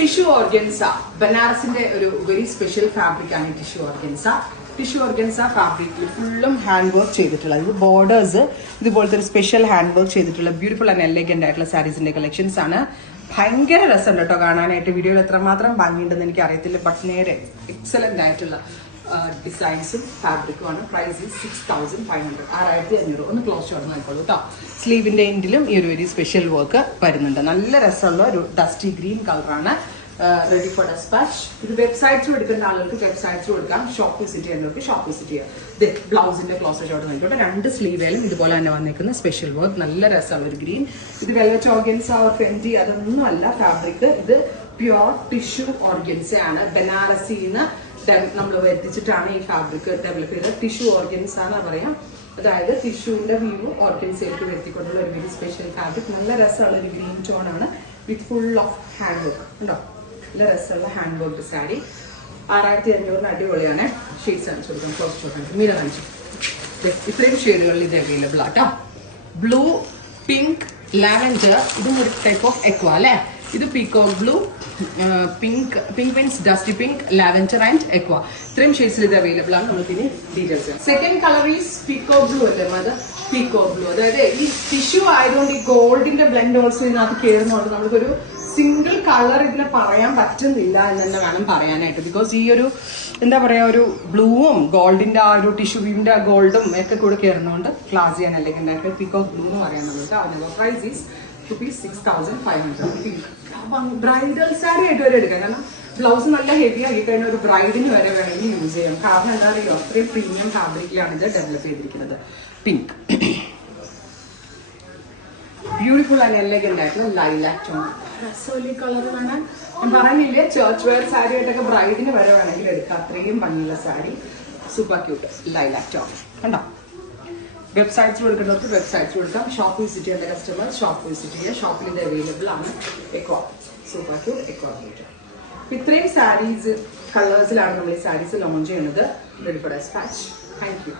Tissue organza ബനാറസിന്റെ ഒരു very special fabric ആണ് tissue organza. Tissue organza ഫാബ്രിക്കിൽ ഫുള്ളും ഹാൻഡ് വർക്ക് ചെയ്തിട്ടുള്ള ഇത് ബോർഡേഴ്സ് ഇതുപോലത്തെ ഒരു സ്പെഷ്യൽ ഹാൻഡ് വർക്ക് ചെയ്തിട്ടുള്ള ബ്യൂട്ടിഫുൾ ആൻഡ് എലഗന്റ് ആയിട്ടുള്ള സാരീസിന്റെ കളക്ഷൻസ് ആണ്. ഭയങ്കര രസമുണ്ട് കേട്ടോ കാണാനായിട്ട്. വീഡിയോയിൽ എത്രമാത്രം ഭംഗിയുണ്ടെന്ന് എനിക്ക് അറിയത്തില്ല. ബട്ട് നേരെ എക്സലന്റ് ആയിട്ടുള്ള ഡിസൈൻസും ഫാബ്രിക്കുമാണ്. പ്രൈസ് 6500, 6500. ഒന്ന് ക്ലോസ് ഷോട്ട് നോക്കിക്കോളൂ കേട്ടോ. സ്ലീവിന്റെ എൻഡിലും ഈ ഒരു വെരി സ്പെഷ്യൽ വർക്ക് വരുന്നുണ്ട്. നല്ല രസമുള്ള ഒരു ഡസ്റ്റി ഗ്രീൻ കളറാണ്. Ready for despatch. ഇത് വെബ്സൈറ്റ്സും എടുക്കുന്ന ആളുകൾക്ക് വെബ്സൈറ്റ്സും എടുക്കാം. ഷോപ്പ് വിസിറ്റ് ചെയ്യുന്നവർക്ക് ഷോപ്പ് വിസിറ്റ് ചെയ്യാം. ബ്ലൗസിന്റെ ക്ലോസ് ഷോട്ട് നോക്കിക്കോട്ടെ. 2 സ്ലീവേലും ഇതുപോലെ തന്നെ വന്നിരിക്കുന്ന സ്പെഷ്യൽ വർക്ക്. നല്ല രസമുള്ള ഒരു ഗ്രീൻ. ഇത് വെൽവെറ്റ് ഓർഗൻസ ഫെൻറ്റി അതൊന്നും അല്ല ഫാബ്രിക്. ഇത് പ്യുവർ ടിഷ്യൂ ഓർഗൻസ ആണ്. ബനാറസിന്ന് നമ്മൾ വരുത്തിച്ചിട്ടാണ് ഈ ഫാബ്രിക് ഡെവലപ്പ് ചെയ്തത്. ടിഷ്യൂ ഓർഗൻസ എന്ന് പറയാം. അതായത് ടിഷ്യൂവിന്റെ വ്യൂ ഓർഗൻസയിലേക്ക് വരുത്തിക്കൊണ്ടുള്ള ഒരു വെരി സ്പെഷ്യൽ ഫാബ്രിക്. നല്ല രസമുള്ള ഒരു ഗ്രീൻ ടോൺ ആണ് with full of hand work ഉണ്ടോ. നല്ല രസമുള്ള ഹാൻഡ് വർക്ക് സാരി. 6500 അടിപൊളിയാണ്. ഷെയ്ഡ്സ് കാണിച്ചു കൊടുക്കാം. ഫസ്റ്റ് ഷോട്ട് മീര കാണിച്ചു. ഇത്രയും ഷെയ്ഡുകളിൽ ഇത് അവൈലബിൾ ആട്ടോ. Blue, pink, lavender. ഇതും ഒരു ടൈപ്പ് ഓഫ് എക്വ അല്ലേ. ഇത് peacock blue, pink means dusty pink, lavender and aqua. ഇത്രയും ഷെയ്ഡ്സിൽ ഇത് അവൈലബിൾ ആണ്. നമുക്ക് ഇനി details. Second colour is peacock blue അല്ലേ അത്. പീകോക്ക് ബ്ലൂ അതായത് ഈ ടിഷ്യൂ ആയതുകൊണ്ട് ഈ ഗോൾഡിന്റെ ബ്ലെൻഡ് ഓൾസോ ഇതിനകത്ത് കയറുന്നതുകൊണ്ട് നമുക്കൊരു സിംഗിൾ കളർ ഇതിനെ പറയാൻ പറ്റുന്നില്ല എന്ന് തന്നെ വേണം പറയാനായിട്ട്. ബിക്കോസ് ഈ ഒരു എന്താ പറയാ ഒരു ബ്ലൂവും ഗോൾഡിന്റെ ആ ഒരു ടിഷ്യൂവിന്റെ ഗോൾഡും ഒക്കെ കൂടെ കയറുന്നതുകൊണ്ട് ക്ലാസ് ചെയ്യാൻ അല്ലെങ്കിൽ പീകോക്ക് ബ്ലൂ എന്ന് പറയുന്നത്. അതിന്റെ പ്രൈസ് ഈസ് ₹6500. ബ്രൈഡൽ സാരി ആയിട്ട് വരെ എടുക്കാം. കാരണം ബ്ലൗസ് നല്ല ഹെവി ആക്കി കഴിഞ്ഞാൽ ഒരു ബ്രൈഡിന് വരെ വേണമെങ്കിൽ യൂസ് ചെയ്യാം. കാരണം എന്താ പറയുക അത്രയും പ്രീമിയം ഫാബ്രിക്കിലാണ് ഇത് ഡെവലപ്പ് ചെയ്തിരിക്കുന്നത്. പിങ്ക് ബ്യൂട്ടിഫുൾ ആൻഡ് എലഗന്റ് ആയിട്ടുള്ള ലൈലാക് ടോൺ. രസോലി കളർ കാണാൻ ഞാൻ പറയുന്നില്ലേ. ചർച്ച് വെയർ സാരി ആയിട്ടൊക്കെ ബ്രൈഡിന് വരെ വേണമെങ്കിൽ എടുക്കാം. അത്രയും ഭംഗിയുള്ള sari. Super cute lilac tone കണ്ടോ. വെബ്സൈറ്റ്സ് കൊടുക്കുന്നവർക്ക് വെബ്സൈറ്റ്സ് കൊടുക്കാം. ഷോപ്പ് വിസിറ്റ് ചെയ്യേണ്ട കസ്റ്റമർ ഷോപ്പ് വിസിറ്റ് ചെയ്യുക. ഷോപ്പിൽ ഇത് അവൈലബിൾ ആണ്. Aqua super cute aqua cute. ഇത്രയും സാരീസ് കളേഴ്സിലാണ് നമ്മൾ ഈ സാരീസ് ലോഞ്ച് ചെയ്യുന്നത്. Ready for despatch. Thank U.